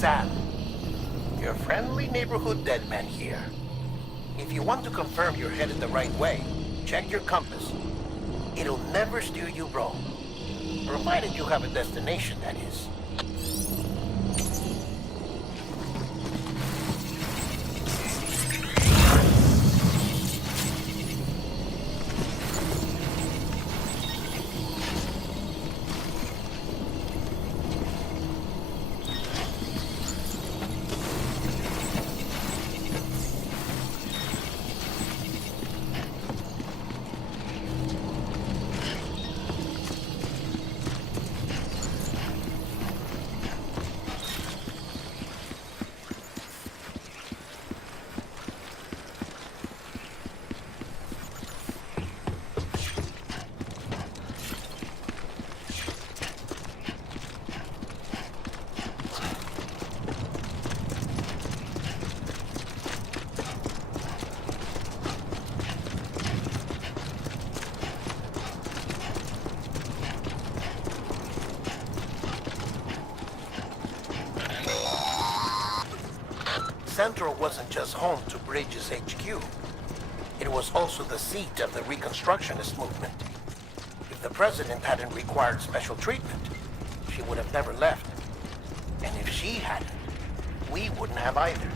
Sam, your friendly neighborhood dead man here. If you want to confirm you're headed the right way, check your compass. It'll never steer you wrong. Provided you have a destination, that is. Central wasn't just home to Bridget's HQ. It was also the seat of the Reconstructionist movement. If the president hadn't required special treatment, she would have never left. And if she hadn't, we wouldn't have either.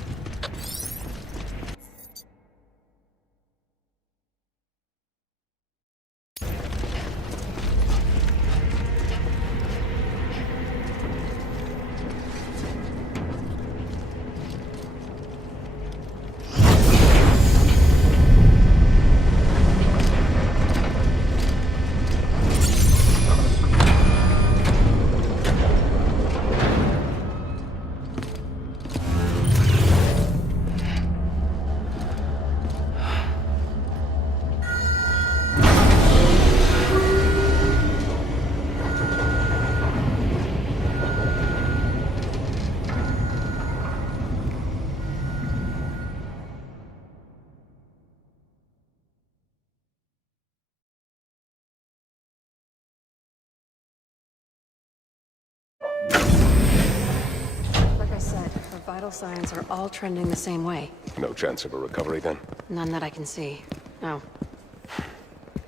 Like I said, her vital signs are all trending the same way. No chance of a recovery then? None that I can see. No.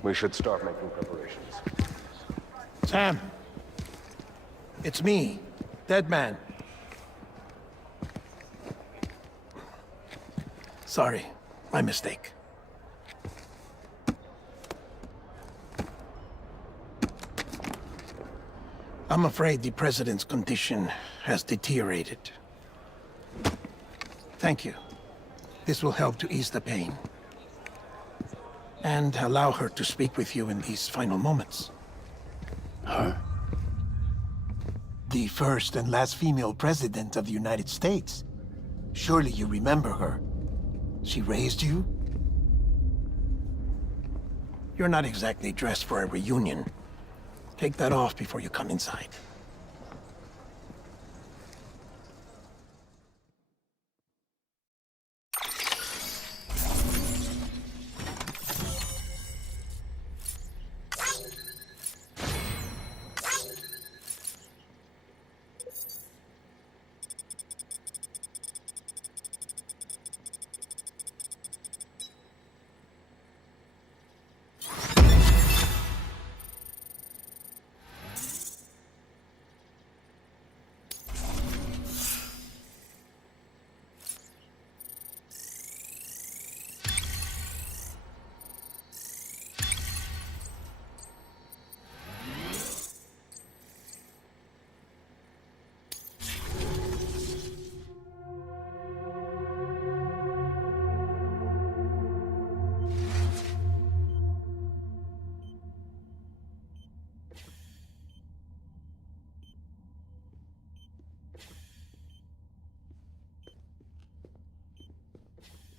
We should start making preparations. Sam, it's me, Dead Man. Sorry, my mistake. I'm afraid the president's condition has deteriorated. Thank you. This will help to ease the pain. And allow her to speak with you in these final moments. Her? The first and last female president of the United States. Surely you remember her. She raised you? You're not exactly dressed for a reunion. Take that off before you come inside.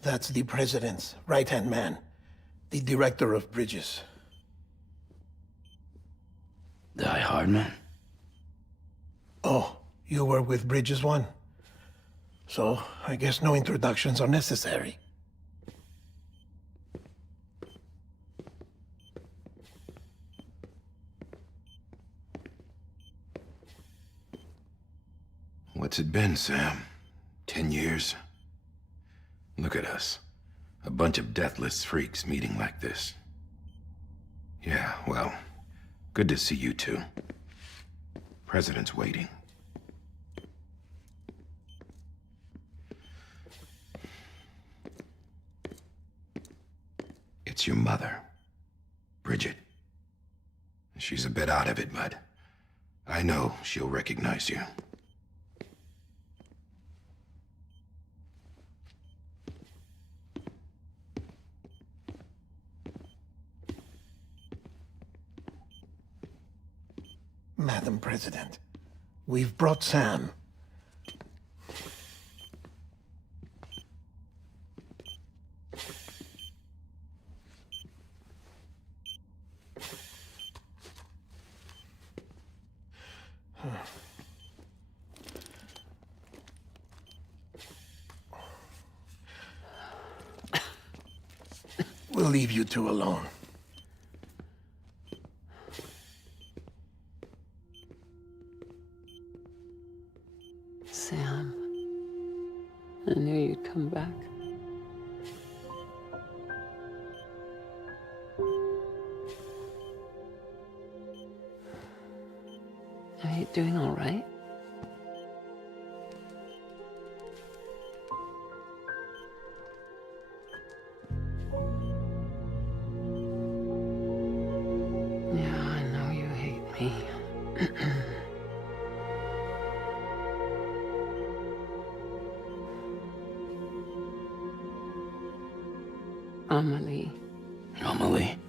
That's the president's right-hand man, the director of bridges. Die Hardman? Oh, you were with Bridges 1? So, I guess no introductions are necessary. What's it been, Sam? 10 years? Look at us. A bunch of deathless freaks meeting like this. Yeah, well, good to see you two. President's waiting. It's your mother, Bridget. She's a bit out of it, but I know she'll recognize you. Madam President, we've brought Sam. We'll leave you two alone. Sam, I knew you'd come back. Are you doing all right? Yeah, I know you hate me. Amelie. Amelie?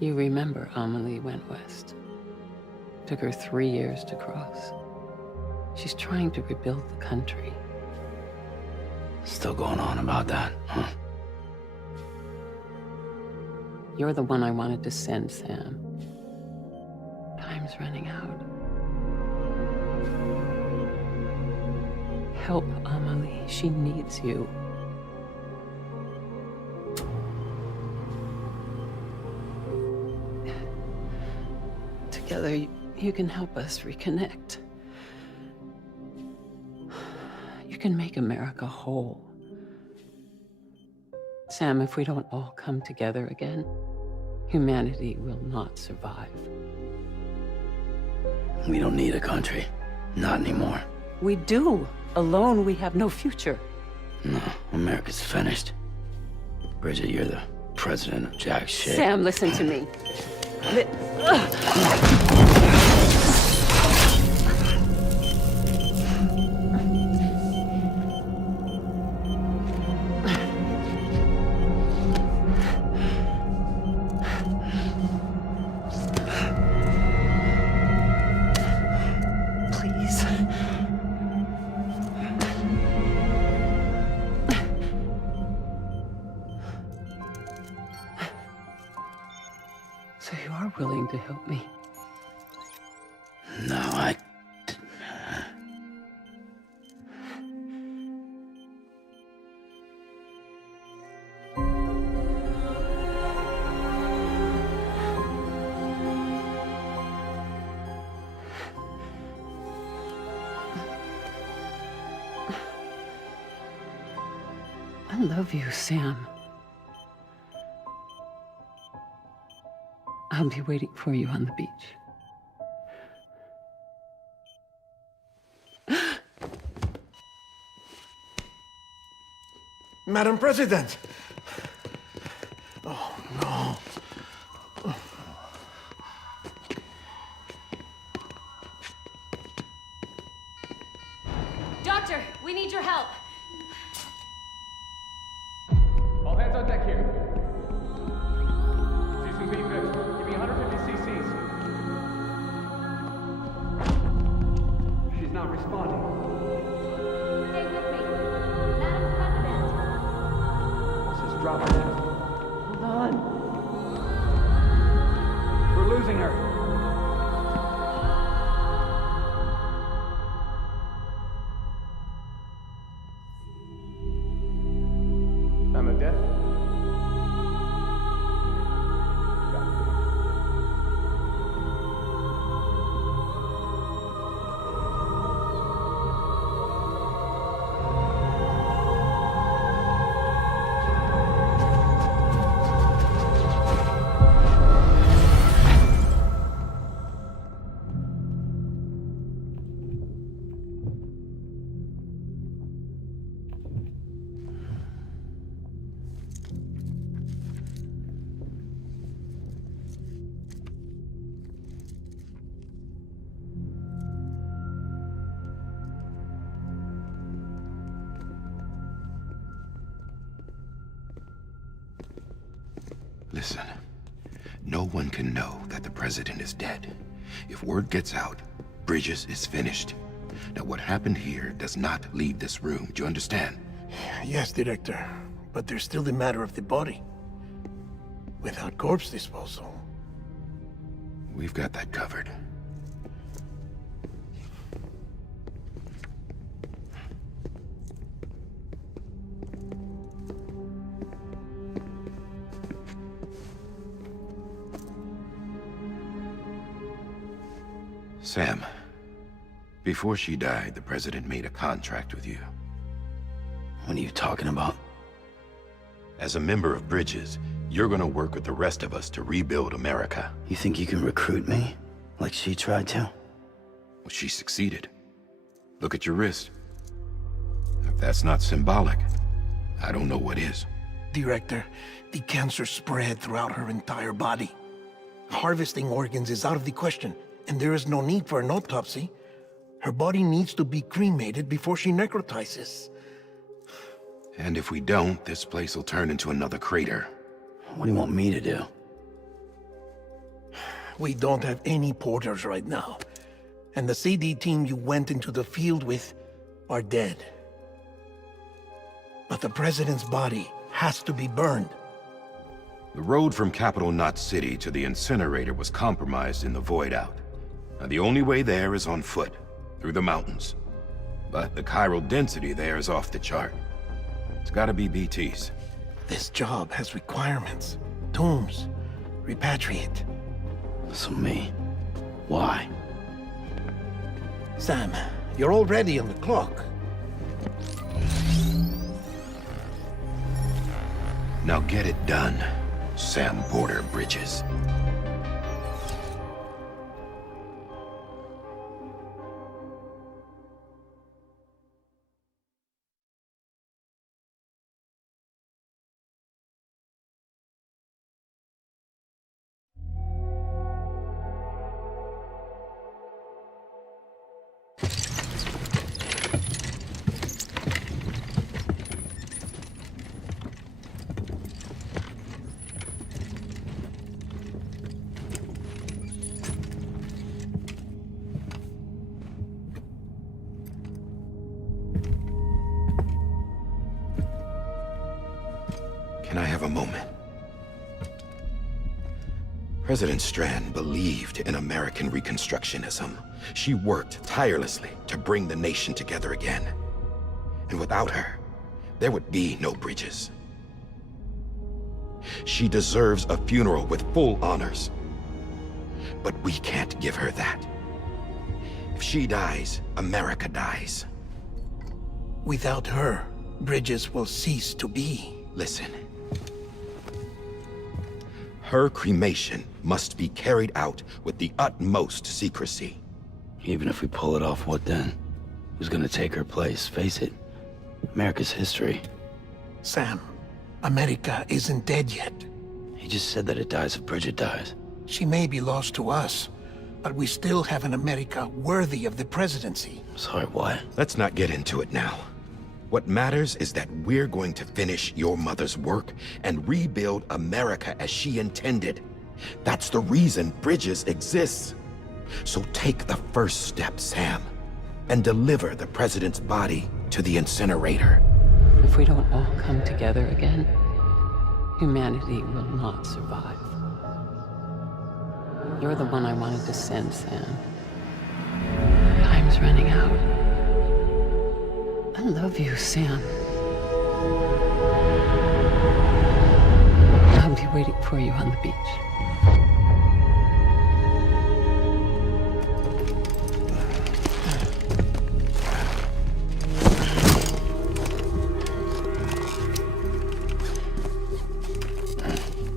You remember Amelie went west. Took her 3 years to cross. She's trying to rebuild the country. Still going on about that, huh? You're the one I wanted to send, Sam. Time's running out. Help Amelie. She needs you. Together, you can help us reconnect. You can make America whole. Sam, if we don't all come together again, humanity will not survive. We don't need a country. Not anymore. We do. Alone, we have no future. No, America's finished. Bridget, you're the president of jack shit. Sam, listen to me. Please. So you are willing to help me? No, I love you, Sam. I'll be waiting for you on the beach. Madam President! Oh, no. Doctor, we need your help. All hands on deck here. Season B fixed. Give me 150 cc's. She's not responding. Stay with me. Madam President. This is dropping. Hold on. We're losing her. I'm a death. one can know that the president is dead. If word gets out, Bridges is finished. Now, what happened here does not leave this room. Do you understand? Yes, Director. But there's still the matter of the body. Without corpse disposal. We've got that covered. Sam, before she died, the president made a contract with you. What are you talking about? As a member of Bridges, you're gonna work with the rest of us to rebuild America. You think you can recruit me? Like she tried to? Well, she succeeded. Look at your wrist. If that's not symbolic, I don't know what is. Director, the cancer spread throughout her entire body. Harvesting organs is out of the question, and there is no need for an autopsy. Her body needs to be cremated before she necrotizes. And if we don't, this place will turn into another crater. What do you want me to do? We don't have any porters right now. And the CD team you went into the field with are dead. But the president's body has to be burned. The road from Capital Knot City to the incinerator was compromised in the void out. Now, the only way there is on foot, through the mountains. But the chiral density there is off the chart. It's gotta be BT's. This job has requirements. Tombs. Repatriate. So me? Why? Sam, you're already on the clock. Now get it done, Sam Porter Bridges. Can I have a moment? President Strand believed in American Reconstructionism. She worked tirelessly to bring the nation together again. And without her, there would be no Bridges. She deserves a funeral with full honors. But we can't give her that. If she dies, America dies. Without her, Bridges will cease to be. Listen. Her cremation must be carried out with the utmost secrecy. Even if we pull it off, what then? Who's gonna take her place? Face it, America's history. Sam, America isn't dead yet. He just said that it dies if Bridget dies. She may be lost to us, but we still have an America worthy of the presidency. Sorry, what? Let's not get into it now. What matters is that we're going to finish your mother's work and rebuild America as she intended. That's the reason Bridges exists. So take the first step, Sam, and deliver the president's body to the incinerator. If we don't all come together again, humanity will not survive. You're the one I wanted to send, Sam. Time's running out. I love you, Sam. I'll be waiting for you on the beach.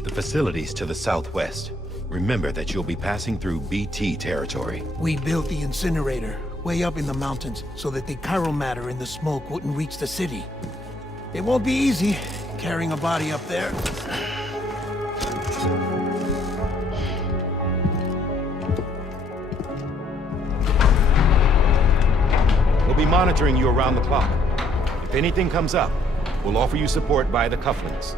The facilities to the southwest. Remember that you'll be passing through BT territory. We built the incinerator way up in the mountains so that the chiral matter in the smoke wouldn't reach the city. It won't be easy carrying a body up there. We'll be monitoring you around the clock. If anything comes up, we'll offer you support via the cufflinks.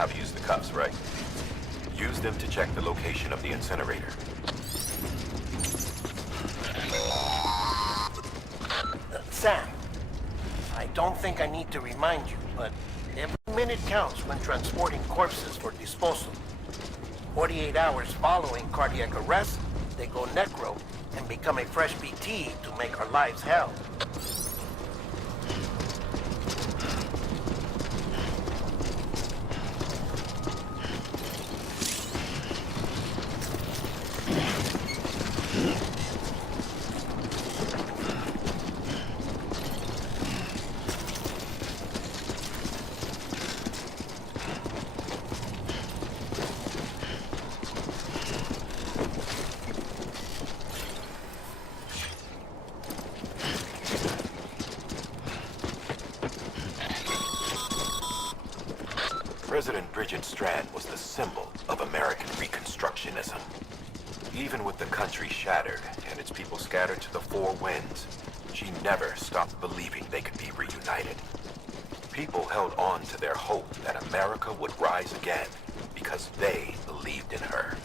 have used the cuffs, right? Use them to check the location of the incinerator. Sam, I don't think I need to remind you, but every minute counts when transporting corpses for disposal. 48 hours following cardiac arrest, they go necro and become a fresh BT to make our lives hell. President Bridget Strand was the symbol of American Reconstructionism. Even with the country shattered and its people scattered to the four winds, she never stopped believing they could be reunited. People held on to their hope that America would rise again because they believed in her.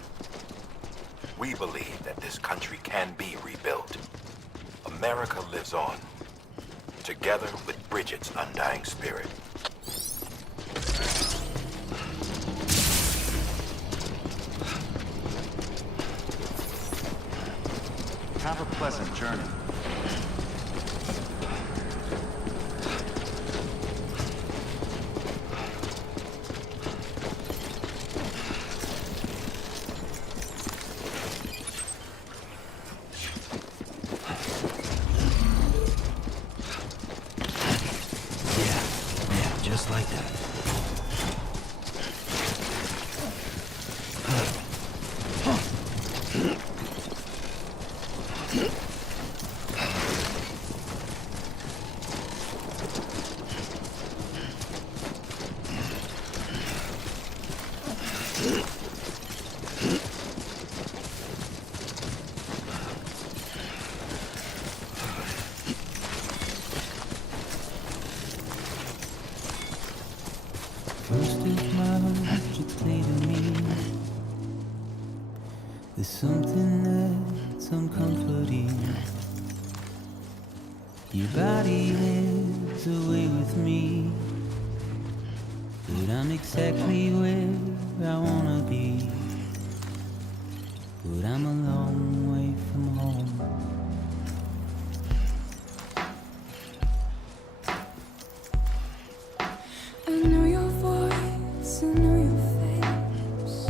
We believe that this country can be rebuilt. America lives on, together with Bridget's undying spirit. Have a pleasant journey. Yeah, just like that. First is my heart you play to me. There's something that's uncomforting. Your body lives away with me, but I'm exactly where I wanna be. But I'm a long way from home. I know your voice, I know your face.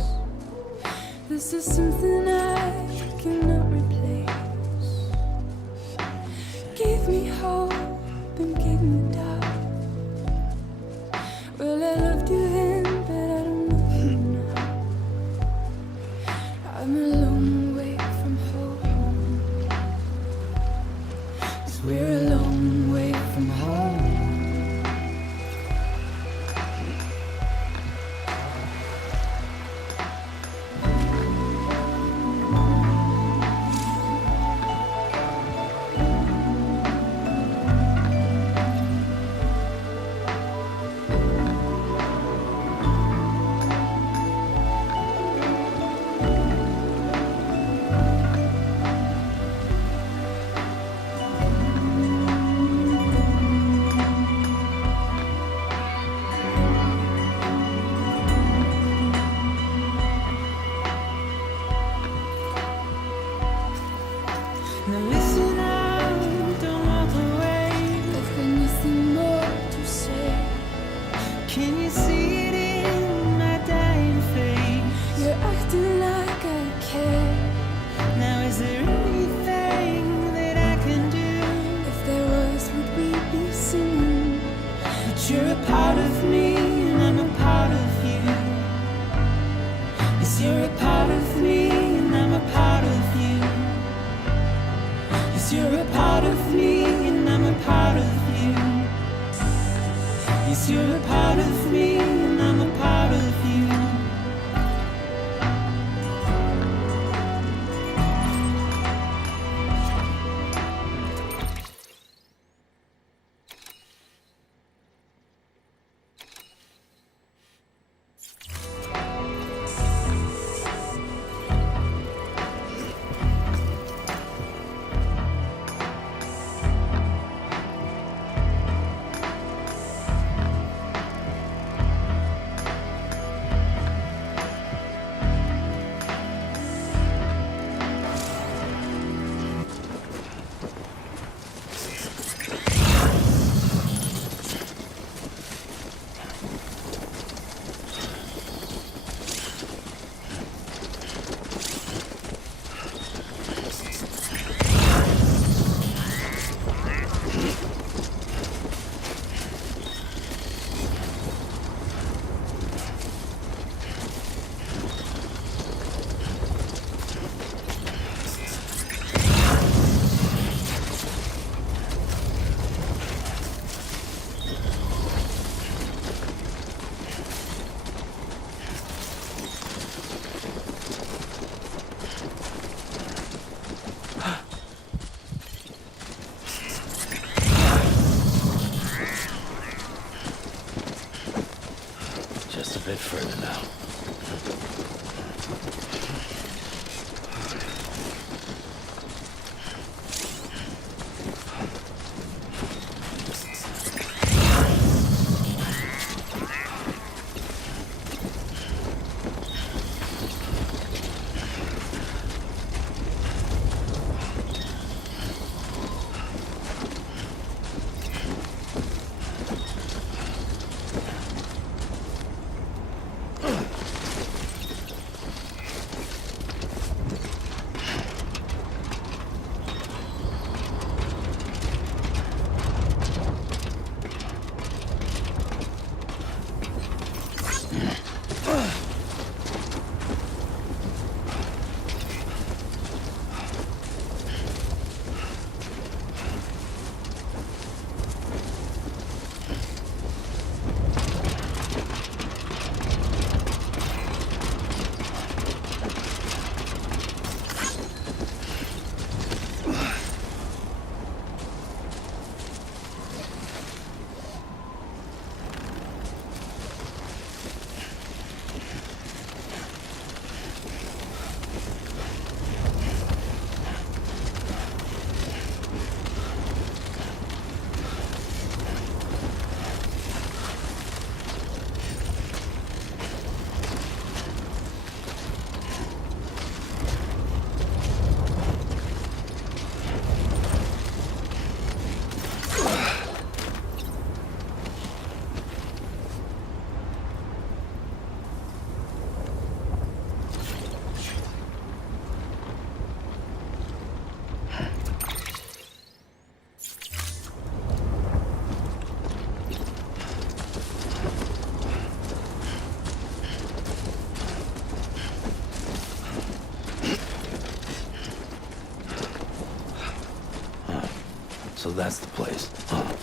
This is something I cannot replace. Gave me hope and gave me doubt. Well, I loved you then, but I don't love you now. I'm a long way from home. 'Cause we're a long way from home. Now listen out, don't walk away. I've got nothing more to say. Can you see it in my dying face? You're acting like I care. Now is there anything that I can do? If there was, would we be singing? But you're a part of me and I'm a part of you. Yes, you're a part of me and I'm a part of you. Yes, you're a part of me and I'm a part of you. Yes, you're a part of me and I'm a part of you. Just a bit further now. So that's the place, huh?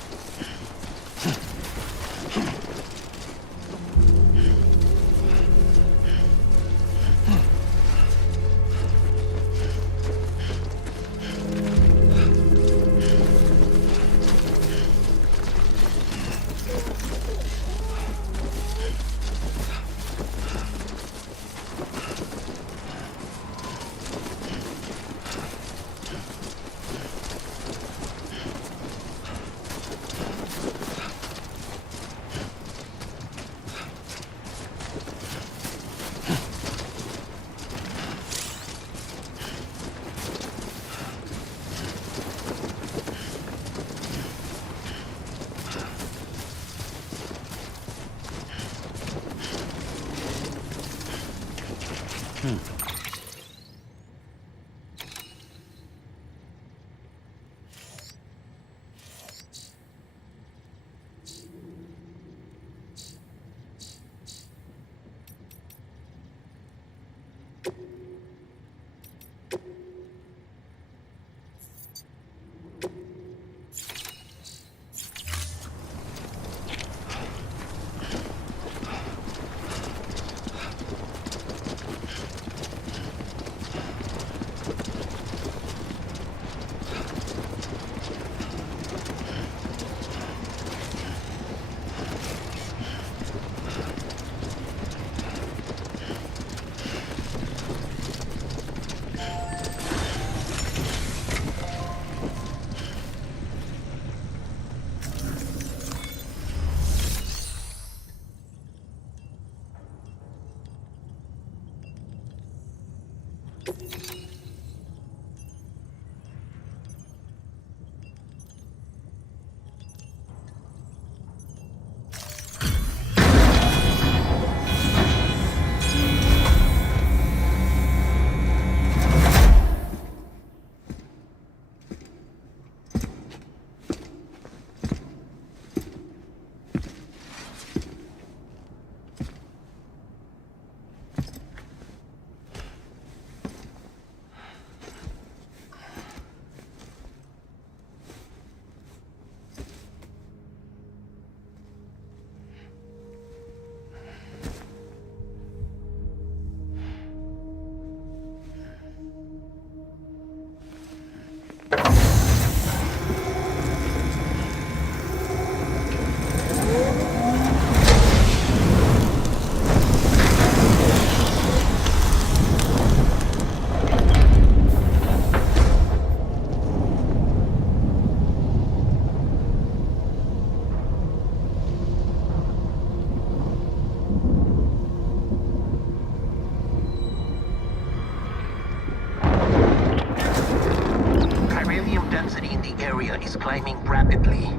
climbing rapidly.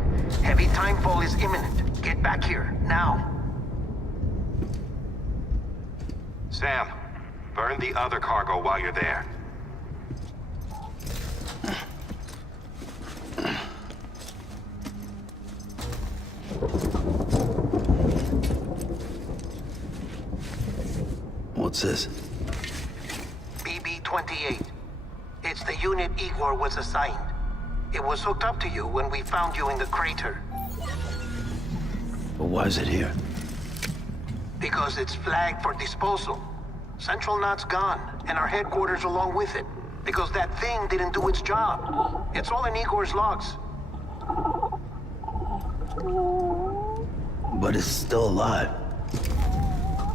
Heavy timefall is imminent. Get back here, now. Sam, burn the other cargo while you're there. What's this? BB-28. It's the unit Igor was assigned. It was hooked up to you when we found you in the crater. But why is it here? Because it's flagged for disposal. Central Knot's gone, and our headquarters along with it. Because that thing didn't do its job. It's all in Igor's logs. But it's still alive.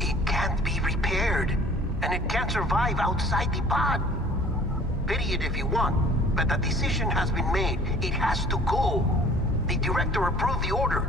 It can't be repaired, and it can't survive outside the pod. Pity it if you want, but the decision has been made. It has to go. The director approved the order.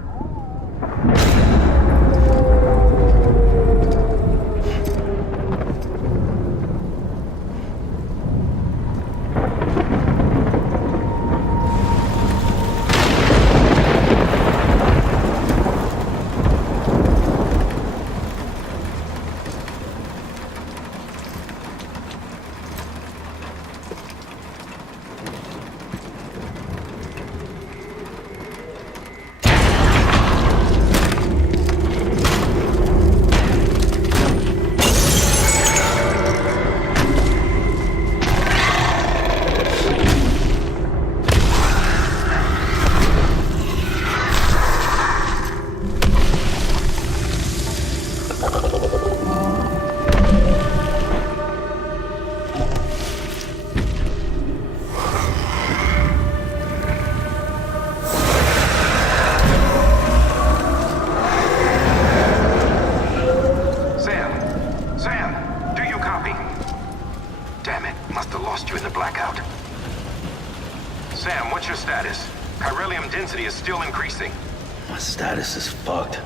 My status is fucked.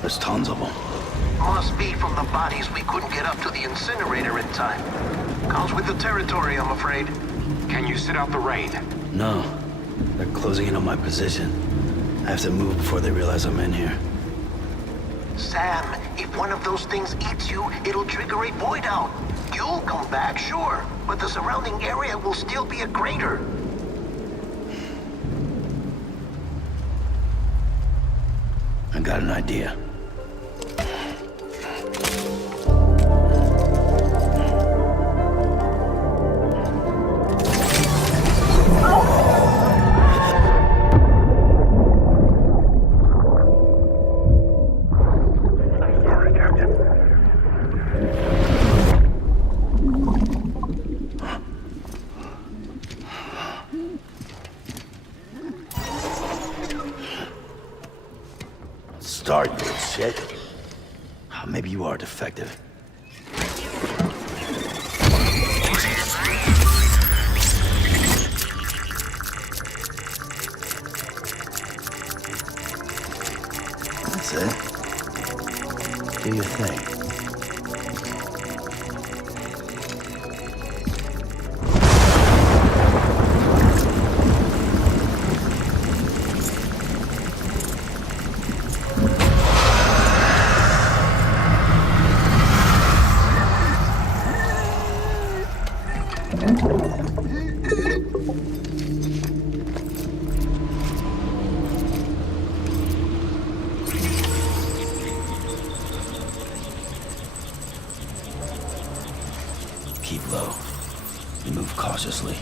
There's tons of them. Must be from the bodies we couldn't get up to the incinerator in time. Comes with the territory, I'm afraid. Can you sit out the rain? No. They're closing in on my position. I have to move before they realize I'm in here. Sam, if one of those things eats you, it'll trigger a void out. You'll come back, sure, but the surrounding area will still be a crater. I got an idea. Start, you little shit. Maybe you are defective. That's it. Do your thing. Keep low. Move cautiously.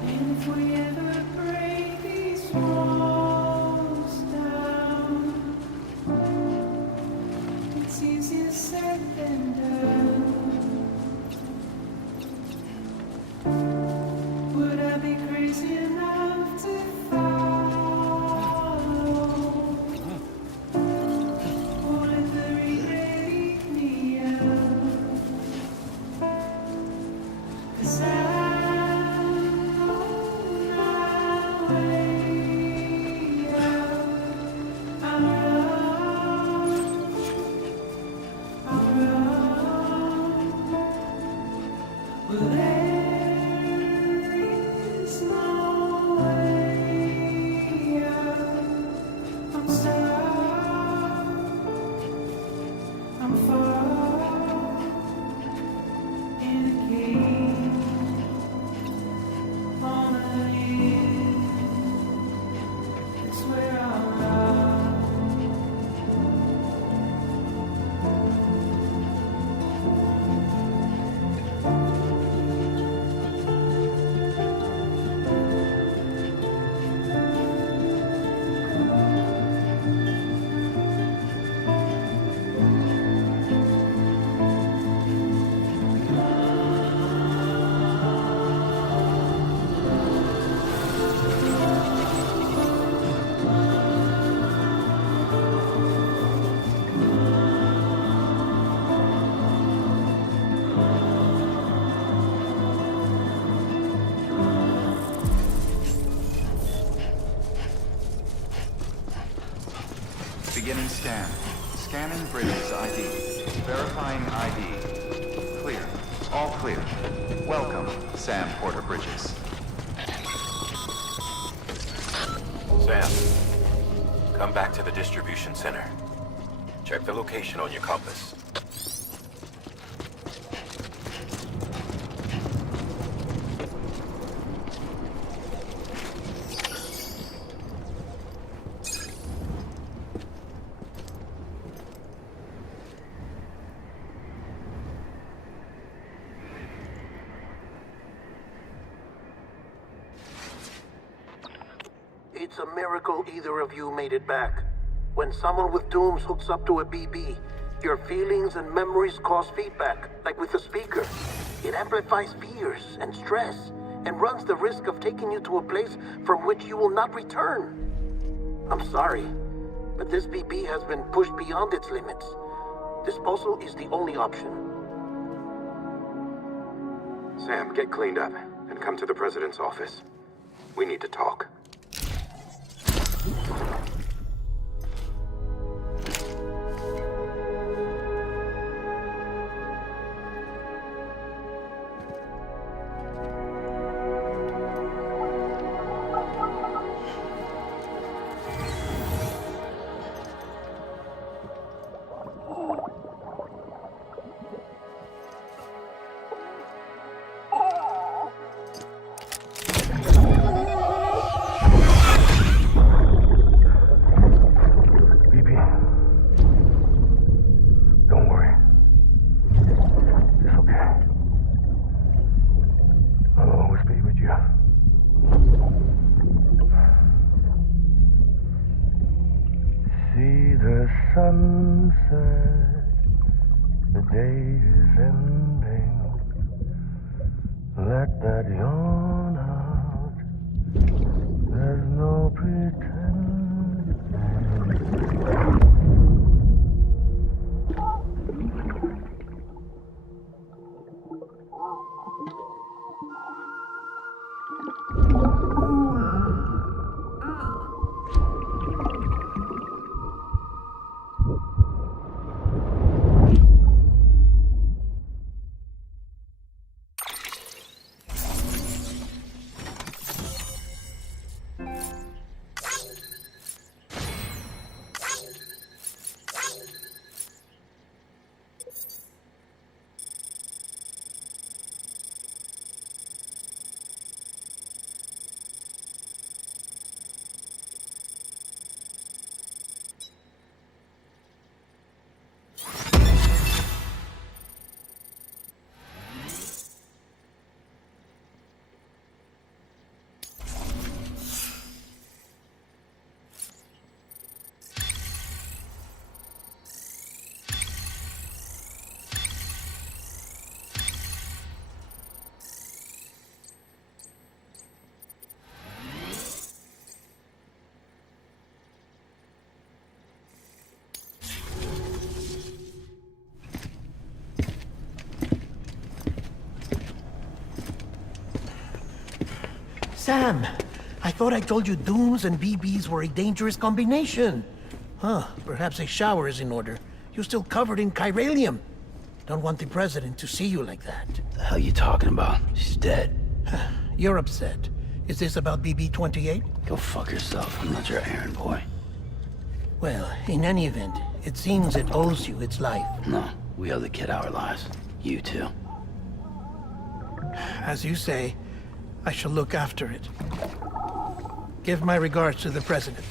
And if we ever break these walls down, it's easier said than done. Would I be crazy enough to follow? Or let the regret eat me out? 'Cause I'm on my way out. I'll run. Well, there is no way out. I'm stuck. I'm far in a cage on a hill. It's where I'll run. Beginning scan. Scanning Bridget's ID. Verifying ID. Clear. All clear. Welcome, Sam Porter Bridges. Sam, come back to the distribution center. Check the location on your compass. It's a miracle either of you made it back. When someone with dooms hooks up to a BB, your feelings and memories cause feedback, like with the speaker. It amplifies fears and stress, and runs the risk of taking you to a place from which you will not return. I'm sorry, but this BB has been pushed beyond its limits. Disposal is the only option. Sam, get cleaned up and come to the president's office. We need to talk. Sunset, the day is ending. that you're not. There's no pretending. Sam, I thought I told you dooms and BBs were a dangerous combination. Huh, perhaps a shower is in order. You're still covered in chiralium. Don't want the president to see you like that. The hell you talking about? She's dead. You're upset. Is this about BB-28? Go fuck yourself. I'm not your errand boy. Well, in any event, it seems it owes you its life. No, we owe the kid our lives. You too. As you say, I shall look after it. Give my regards to the president.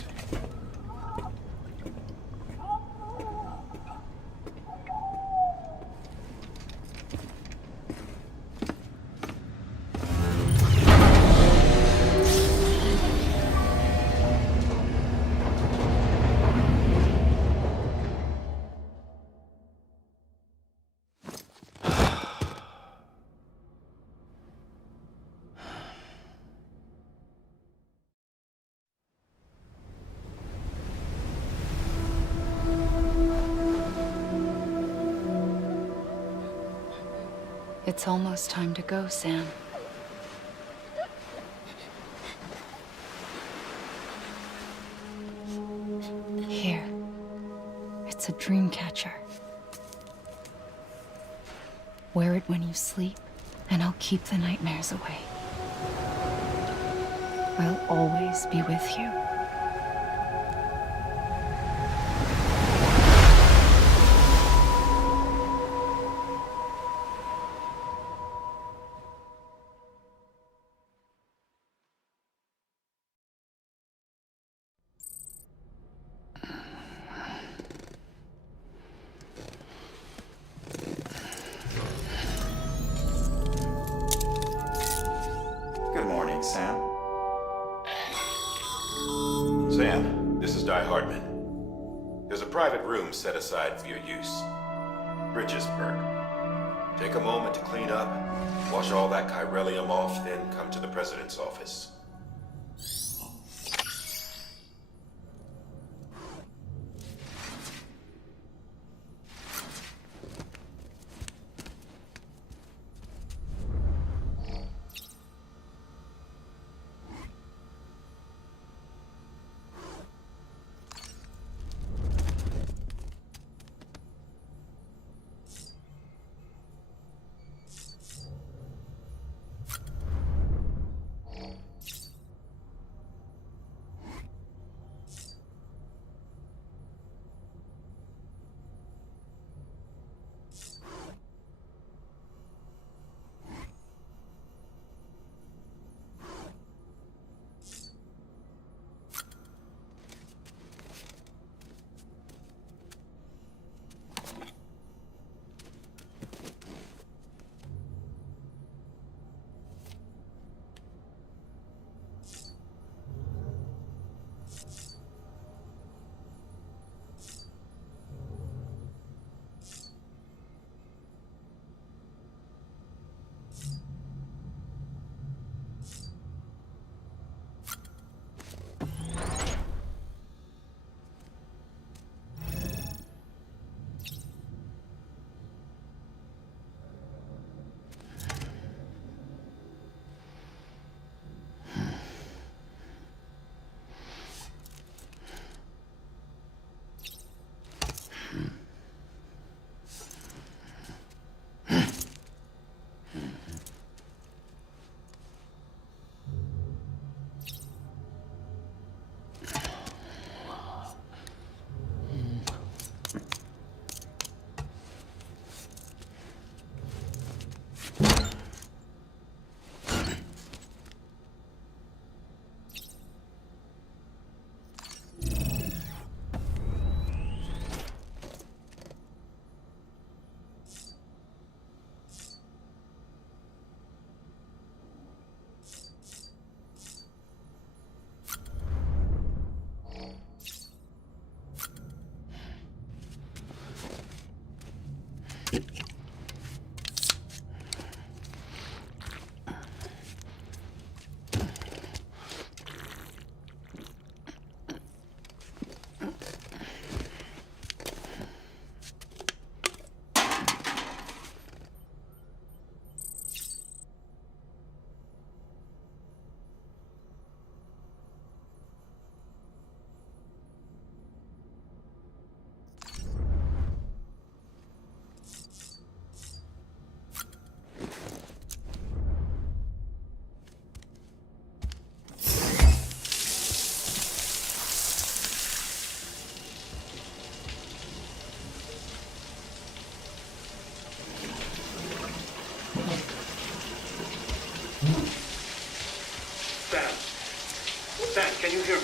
It's almost time to go, Sam. Here. It's a dream catcher. Wear it when you sleep, and I'll keep the nightmares away. I'll always be with you. Good morning, Sam. Sam, this is Di Hartman. There's a private room set aside for your use. Bridget's perk. Take a moment to clean up, wash all that chiralium off, then come to the president's office. Sam, can you hear me?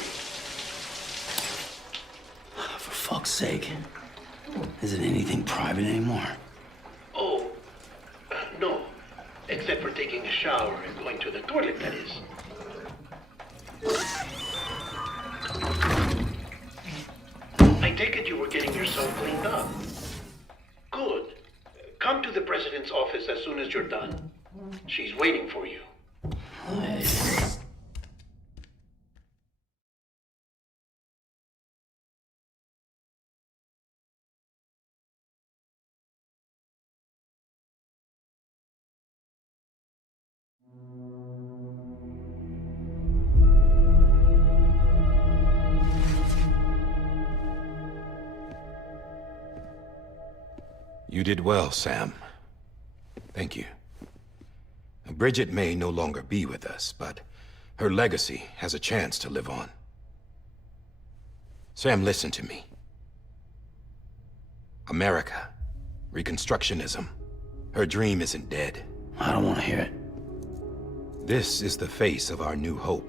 For fuck's sake. Is it anything private anymore? Oh, no. Except for taking a shower and going to the toilet, that is. I take it you were getting yourself cleaned up. Good. Come to the president's office as soon as you're done. She's waiting for you. You did well, Sam. Thank you. Bridget may no longer be with us, but her legacy has a chance to live on. Sam, listen to me. America, Reconstructionism, her dream isn't dead. I don't want to hear it. This is the face of our new hope.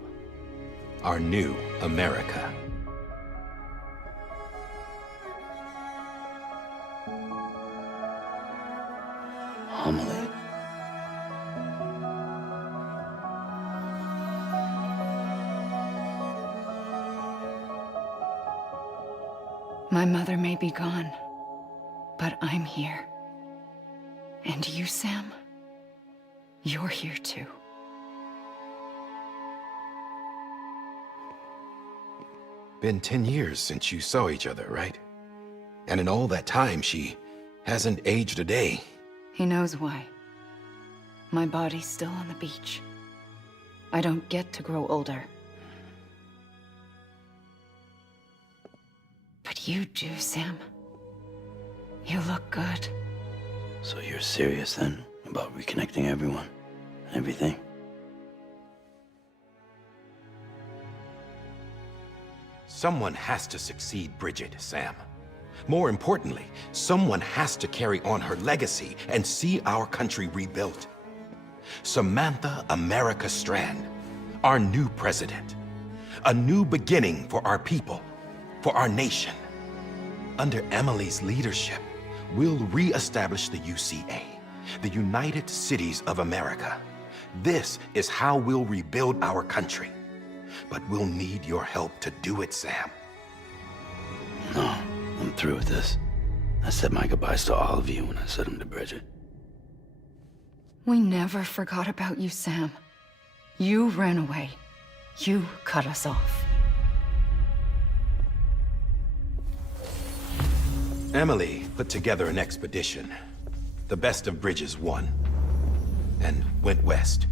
Our new America. Homily. My mother may be gone, but I'm here. And you, Sam, you're here too. Been 10 years since you saw each other, right? And in all that time, she hasn't aged a day. He knows why. My body's still on the beach. I don't get to grow older. But you do, Sam. You look good. So you're serious then about reconnecting everyone and everything? Someone has to succeed Bridget, Sam. More importantly, someone has to carry on her legacy and see our country rebuilt. Samantha America Strand, our new president. A new beginning for our people, for our nation. Under Emily's leadership, we'll re-establish the UCA, the United Cities of America. This is how we'll rebuild our country. But we'll need your help to do it, Sam. No, I'm through with this. I said my goodbyes to all of you when I said them to Bridget. We never forgot about you, Sam. You ran away. You cut us off. Emily put together an expedition. The best of Bridges won. And went west.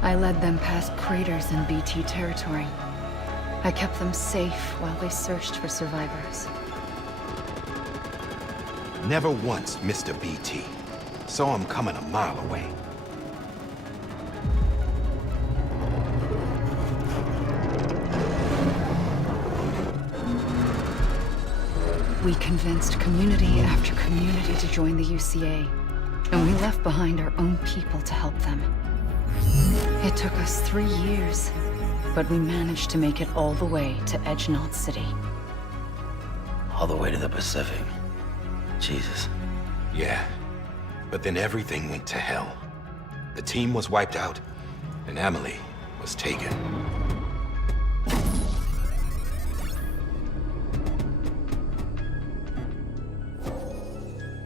I led them past craters in BT territory. I kept them safe while they searched for survivors. Never once missed a BT. Saw him coming a mile away. We convinced community after community to join the UCA, and we left behind our own people to help them. It took us 3 years, but we managed to make it all the way to Edge Knot City. All the way to the Pacific. Jesus. Yeah, but then everything went to hell. The team was wiped out, and Amelie was taken.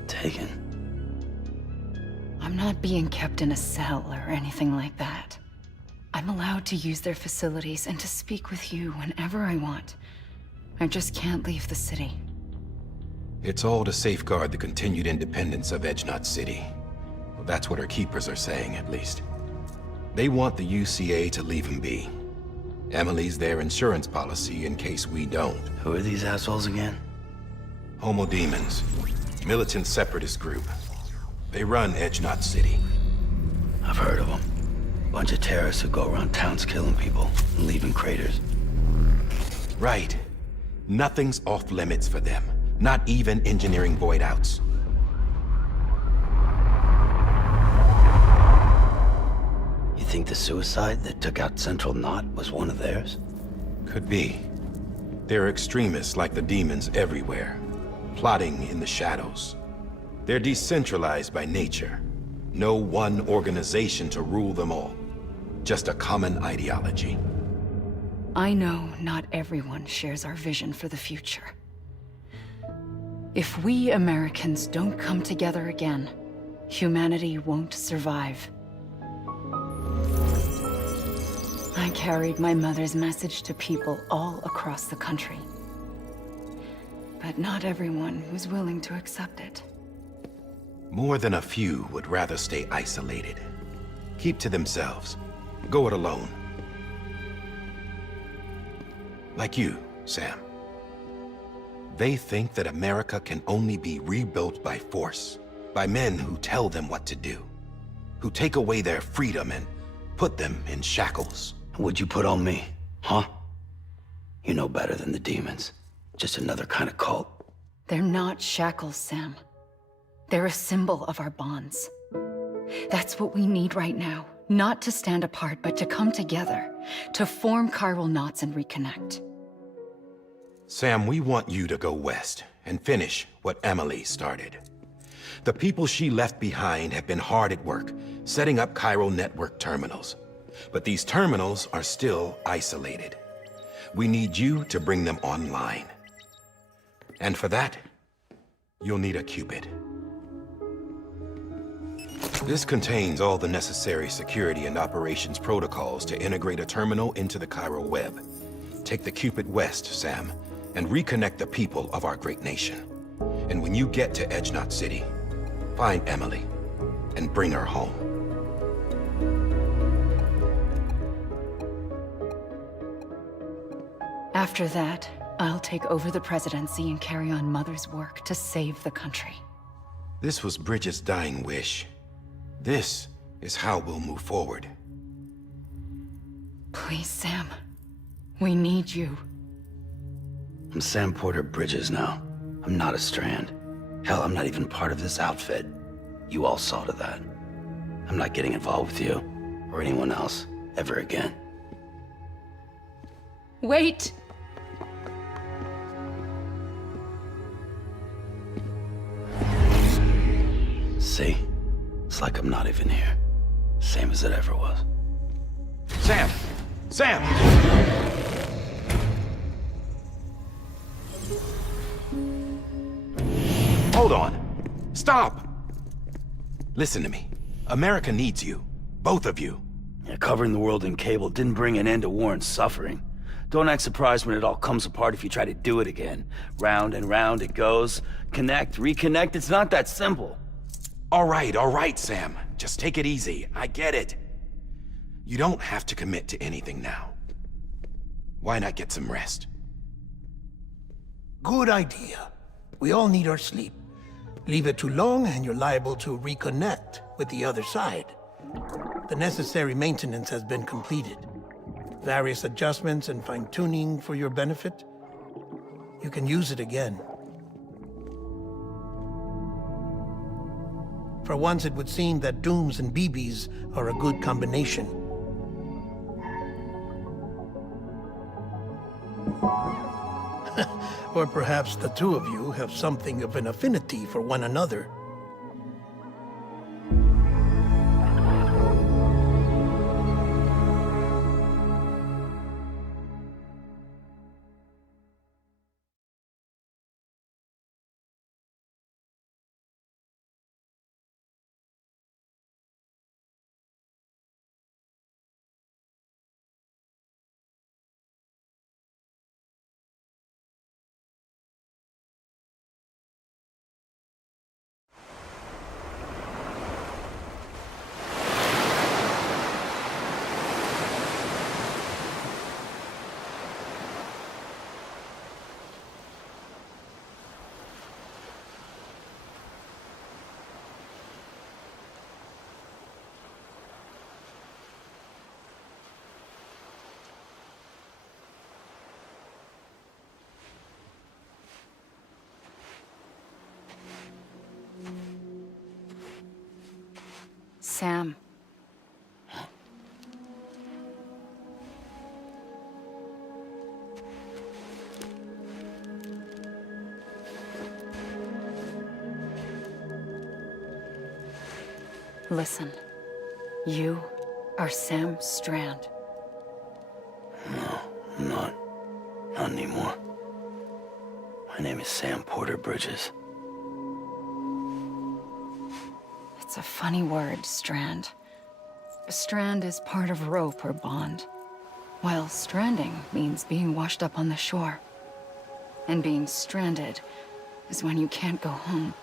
Taken? I'm not being kept in a cell or anything like that. I'm allowed to use their facilities and to speak with you whenever I want. I just can't leave the city. It's all to safeguard the continued independence of Edge-Knot City. Well, that's what our keepers are saying, at least. They want the UCA to leave him be. Emily's their insurance policy in case we don't. Who are these assholes again? Homo Demons. Militant separatist group. They run Edge-Knot City. I've heard of them. Bunch of terrorists who go around towns killing people and leaving craters. Right. Nothing's off limits for them. Not even engineering void outs. You think the suicide that took out Central Knot was one of theirs? Could be. There are extremists like the demons everywhere, plotting in the shadows. They're decentralized by nature. No one organization to rule them all. Just a common ideology. I know not everyone shares our vision for the future. If we Americans don't come together again, humanity won't survive. I carried my mother's message to people all across the country. But not everyone was willing to accept it. More than a few would rather stay isolated. Keep to themselves. Go it alone. Like you, Sam. They think that America can only be rebuilt by force, by men who tell them what to do, who take away their freedom and put them in shackles. What'd you put on me, huh? You know better than the demons. Just another kind of cult. They're not shackles, Sam. They're a symbol of our bonds. That's what we need right now. Not to stand apart, but to come together, to form chiral knots and reconnect. Sam, we want you to go west and finish what Emily started. The people she left behind have been hard at work, setting up chiral network terminals. But these terminals are still isolated. We need you to bring them online. And for that, you'll need a Cupid. This contains all the necessary security and operations protocols to integrate a terminal into the chiral web. Take the Cupid west, Sam, and reconnect the people of our great nation. And when you get to Edge-Knot City, find Emily and bring her home. After that, I'll take over the presidency and carry on Mother's work to save the country. This was Bridget's dying wish. This is how we'll move forward. Please, Sam. We need you. I'm Sam Porter Bridges now. I'm not a Strand. Hell, I'm not even part of this outfit. You all saw to that. I'm not getting involved with you, or anyone else, ever again. Wait! See? It's like I'm not even here. Same as it ever was. Sam! Sam! Hold on. Stop! Listen to me. America needs you. Both of you. Yeah, covering the world in cable didn't bring an end to war and suffering. Don't act surprised when it all comes apart if you try to do it again. Round and round it goes. Connect, reconnect, it's not that simple. All right, Sam. Just take it easy. I get it. You don't have to commit to anything now. Why not get some rest? Good idea. We all need our sleep. Leave it too long and you're liable to reconnect with the other side. The necessary maintenance has been completed. Various adjustments and fine-tuning for your benefit. You can use it again. For once, it would seem that Dooms and BBs are a good combination. Or perhaps the two of you have something of an affinity for one another. Sam. Listen, you are Sam Strand. No, I'm not. Not anymore. My name is Sam Porter Bridges. It's a funny word, Strand. A strand is part of rope or bond, while stranding means being washed up on the shore. And being stranded is when you can't go home.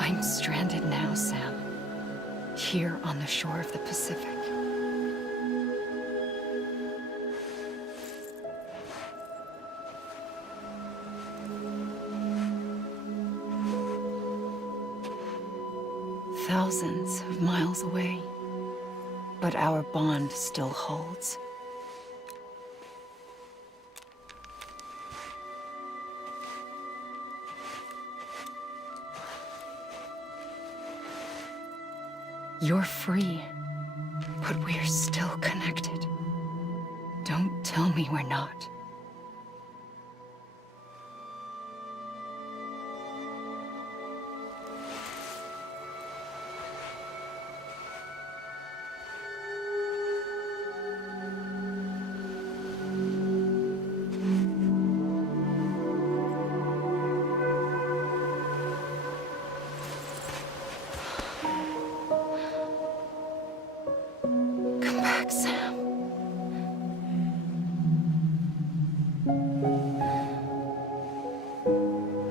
I'm stranded now, Sam. Here on the shore of the Pacific. Thousands of miles away, but our bond still holds. You're free, but we're still connected. Don't tell me we're not. Come back, Sam.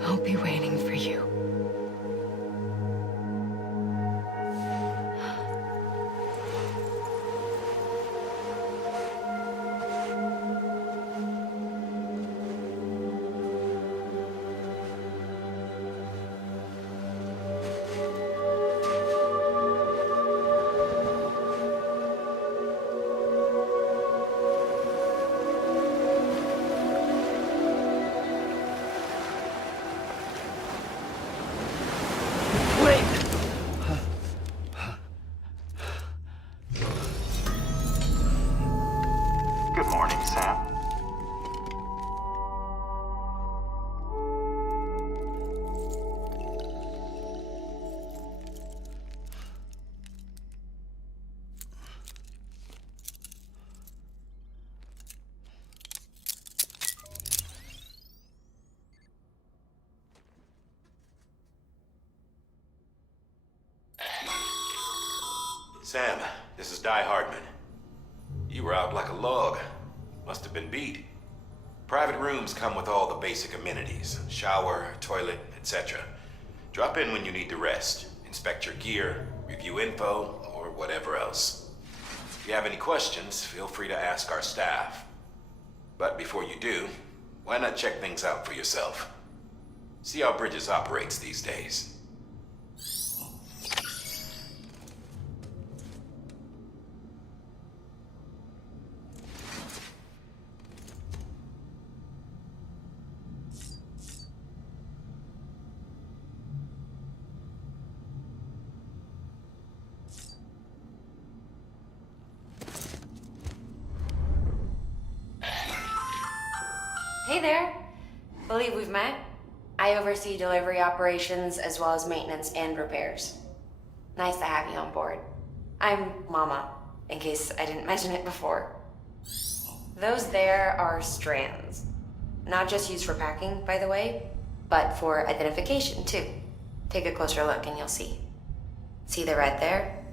I'll be waiting for you. Good morning, Sam. Sam, this is Di Hardman. You were out like a log. Must have been beat. Private rooms come with all the basic amenities. Shower, toilet, etc. Drop in when you need to rest. Inspect your gear, review info, or whatever else. If you have any questions, feel free to ask our staff. But before you do, why not check things out for yourself? See how Bridges operates these days. Hey there. Believe we've met. I oversee delivery operations as well as maintenance and repairs. Nice to have you on board. I'm Mama, in case I didn't mention it before. Those there are strands. Not just used for packing, by the way, but for identification too. Take a closer look and you'll see. See the red there?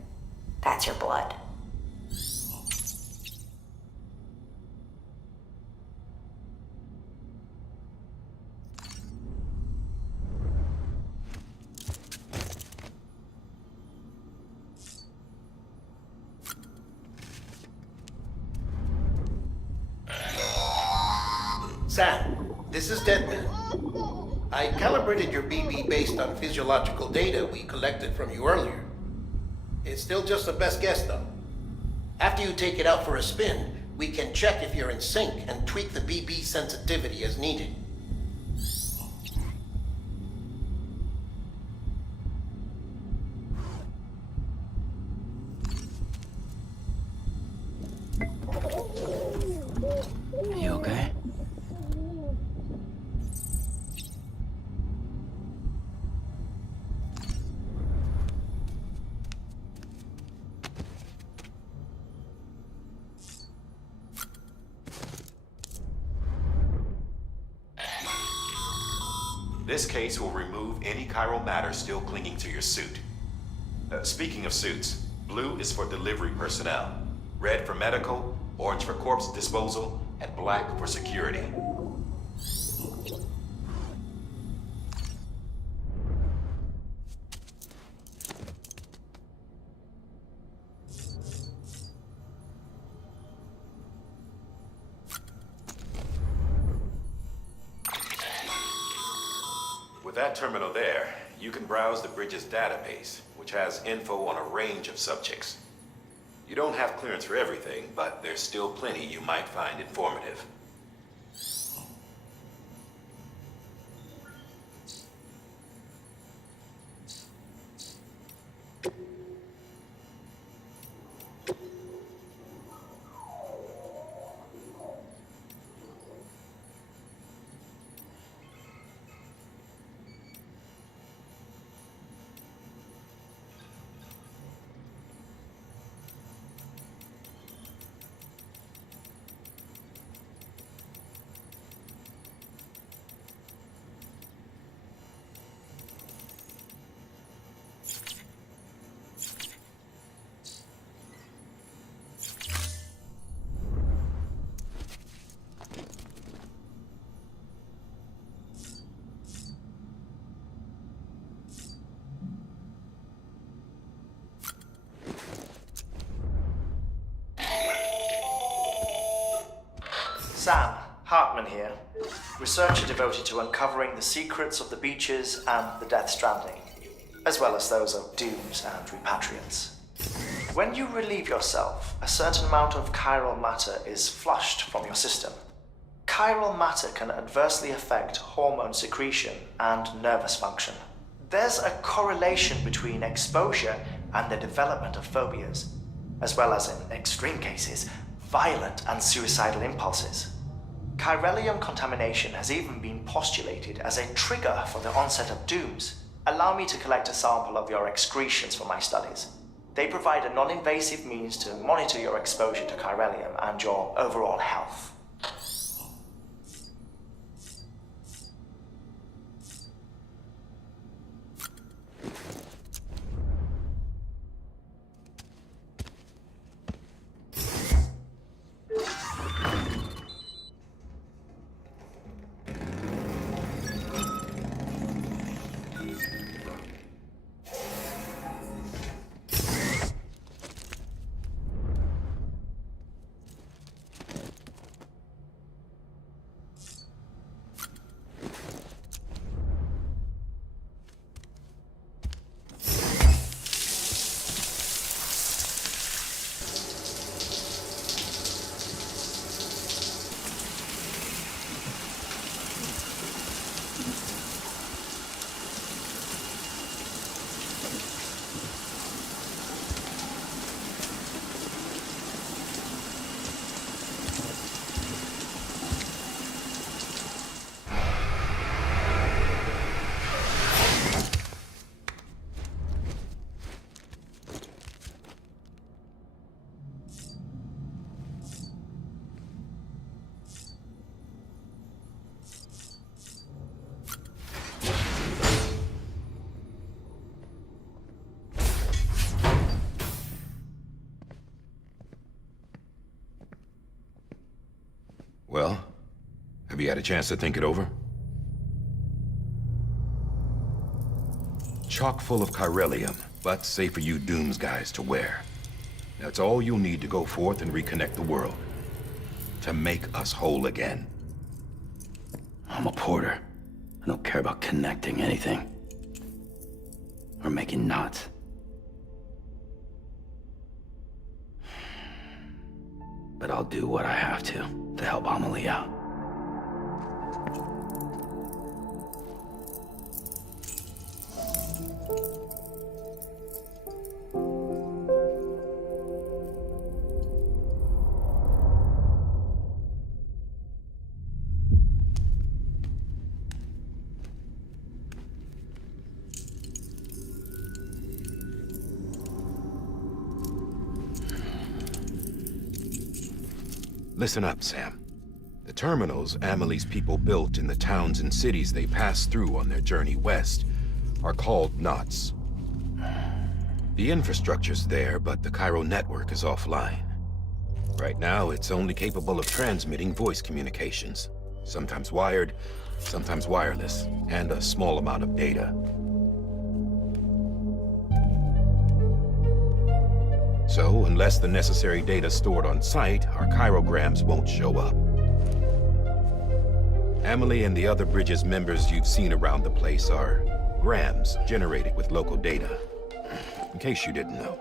That's your blood. Sam, this is Deadman. I calibrated your BB based on physiological data we collected from you earlier. It's still just a best guess, though. After you take it out for a spin, we can check if you're in sync and tweak the BB sensitivity as needed. This case will remove any chiral matter still clinging to your suit. Speaking of suits, blue is for delivery personnel, red for medical, orange for corpse disposal, and black for security. With that terminal there, you can browse the Bridges database, which has info on a range of subjects. You don't have clearance for everything, but there's still plenty you might find informative. Sam, Hartman here, researcher devoted to uncovering the secrets of the beaches and the Death Stranding, as well as those of dooms and repatriants. When you relieve yourself, a certain amount of chiral matter is flushed from your system. Chiral matter can adversely affect hormone secretion and nervous function. There's a correlation between exposure and the development of phobias, as well as, in extreme cases, violent and suicidal impulses. Chiralium contamination has even been postulated as a trigger for the onset of dooms. Allow me to collect a sample of your excretions for my studies. They provide a non-invasive means to monitor your exposure to chiralium and your overall health. Well, have you had a chance to think it over? Chock full of chiralium, but safe for you Dooms guys to wear. That's all you'll need to go forth and reconnect the world. To make us whole again. I'm a porter. I don't care about connecting anything. Or making knots. But I'll do what I have to help Amelie out. Listen up, Sam. The terminals Amelie's people built in the towns and cities they passed through on their journey west are called knots. The infrastructure's there, but the Cairo network is offline. Right now, it's only capable of transmitting voice communications, sometimes wired, sometimes wireless, and a small amount of data. So, unless the necessary data stored on site, our chirograms won't show up. Amelie and the other Bridges members you've seen around the place are grams generated with local data, in case you didn't know.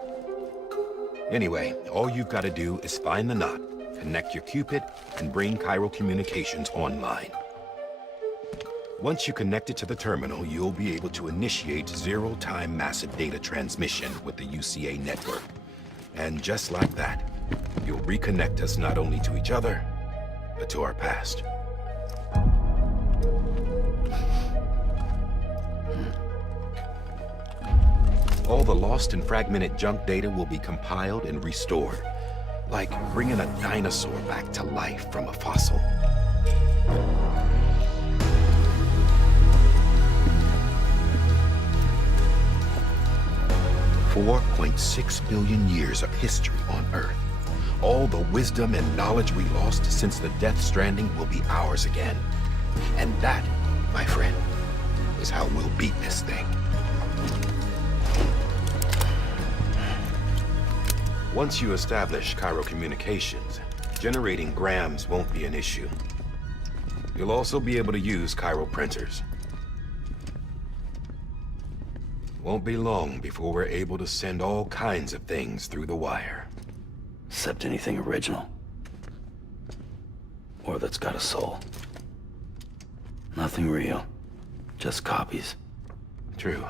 Anyway, all you've got to do is find the knot, connect your Cupid, and bring Cairo communications online. Once you connect it to the terminal, you'll be able to initiate zero-time massive data transmission with the UCA network. And just like that, you'll reconnect us not only to each other, but to our past. All the lost and fragmented junk data will be compiled and restored, like bringing a dinosaur back to life from a fossil. $4.6 billion years of history on Earth. All the wisdom and knowledge we lost since the Death Stranding will be ours again. And that, my friend, is how we'll beat this thing. Once you establish Cairo communications, generating grams won't be an issue. You'll also be able to use Cairo printers. Won't be long before we're able to send all kinds of things through the wire. Except anything original. Or that's got a soul. Nothing real. Just copies. True.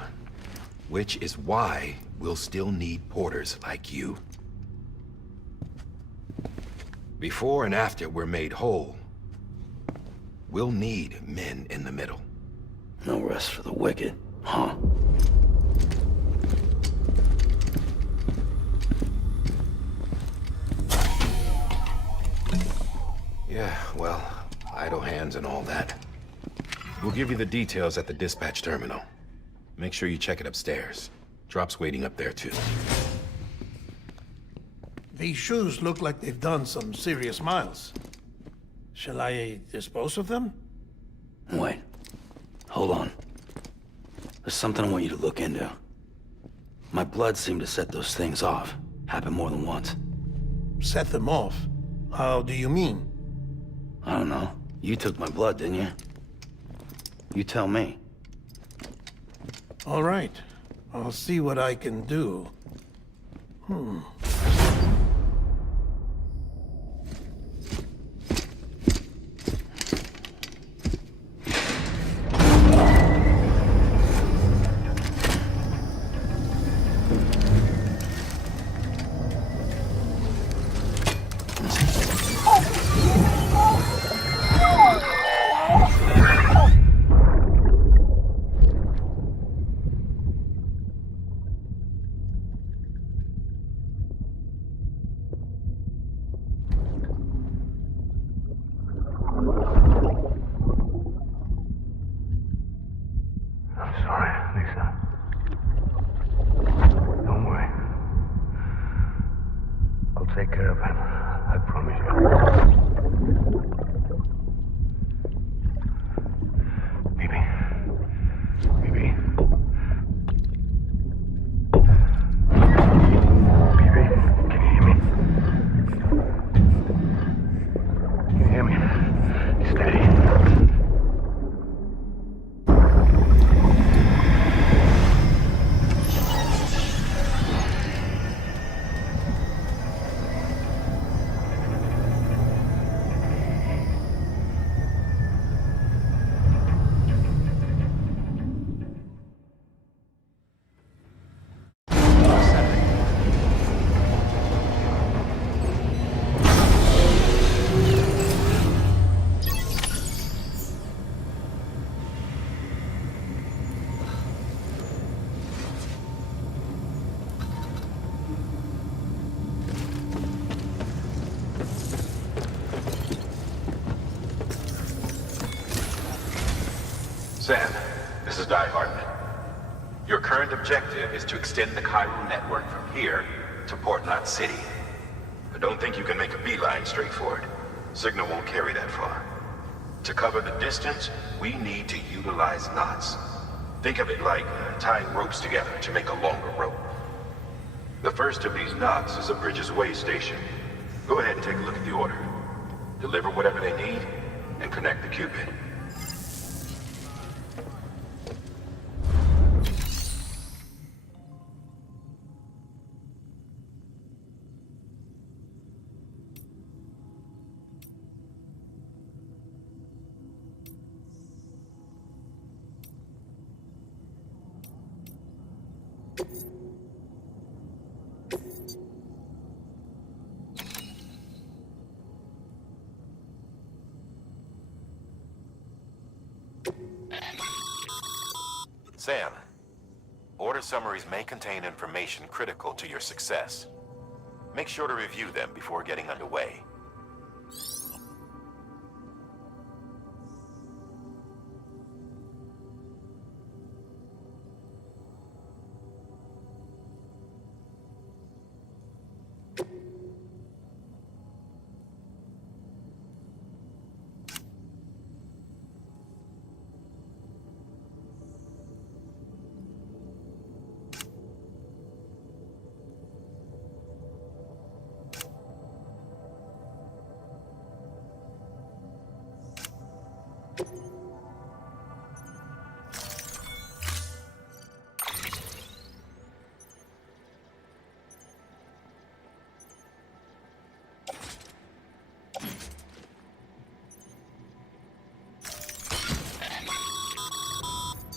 Which is why we'll still need porters like you. Before and after we're made whole, we'll need men in the middle. No rest for the wicked, huh? Yeah, well, idle hands and all that. We'll give you the details at the dispatch terminal. Make sure you check it upstairs. Drop's waiting up there, too. These shoes look like they've done some serious miles. Shall I dispose of them? Wait. Hold on. There's something I want you to look into. My blood seemed to set those things off. Happened more than once. Set them off? How do you mean? I don't know. You took my blood, didn't you? You tell me. All right. I'll see what I can do. Take care of him. I promise you. Baby. Baby. Baby, can you hear me? Can you hear me? Steady. Sam, this is Di Hartman. Your current objective is to extend the chiral network from here to Port Knot City. But don't think you can make a beeline straight for it. Signal won't carry that far. To cover the distance, we need to utilize knots. Think of it like tying ropes together to make a longer rope. The first of these knots is a Bridges way station. Go ahead and take a look at the order. Deliver whatever they need, and connect the Cupid. Sam, order summaries may contain information critical to your success. Make sure to review them before getting underway.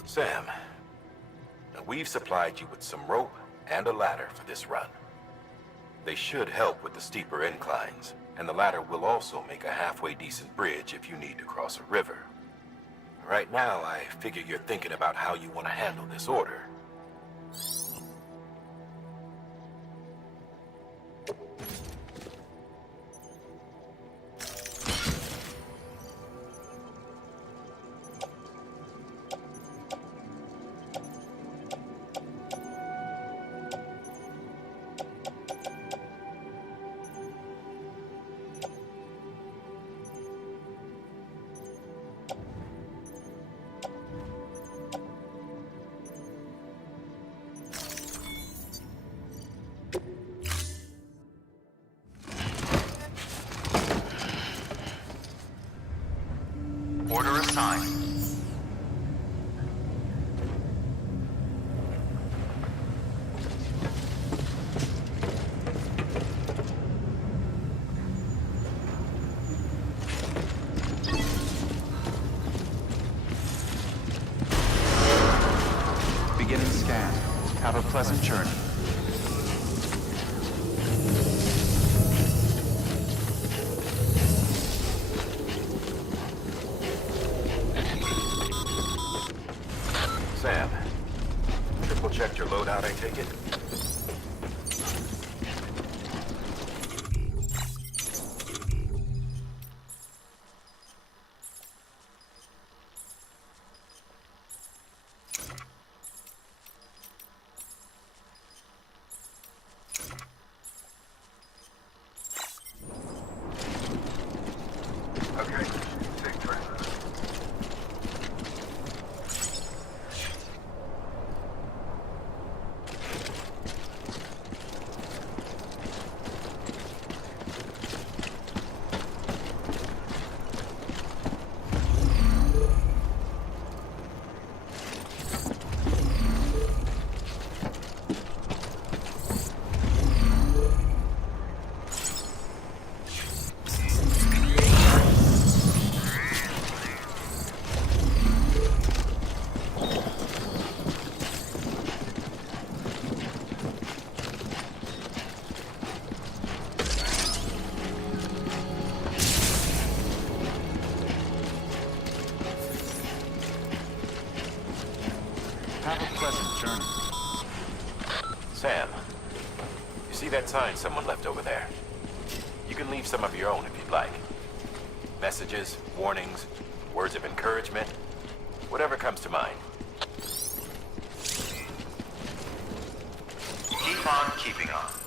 Sam, we've supplied you with some rope and a ladder for this run. They should help with the steeper inclines, and the ladder will also make a halfway decent bridge if you need to cross a river. Right now, I figure you're thinking about how you want to handle this order. Order assigned. Beginning scan. Have a pleasant journey. Sam, triple checked your loadout, I take it? Okay, take track. Have a pleasant journey. Sam, you see that sign someone left over there? You can leave some of your own if you'd like. Messages, warnings, words of encouragement. Whatever comes to mind. Keep on keeping on.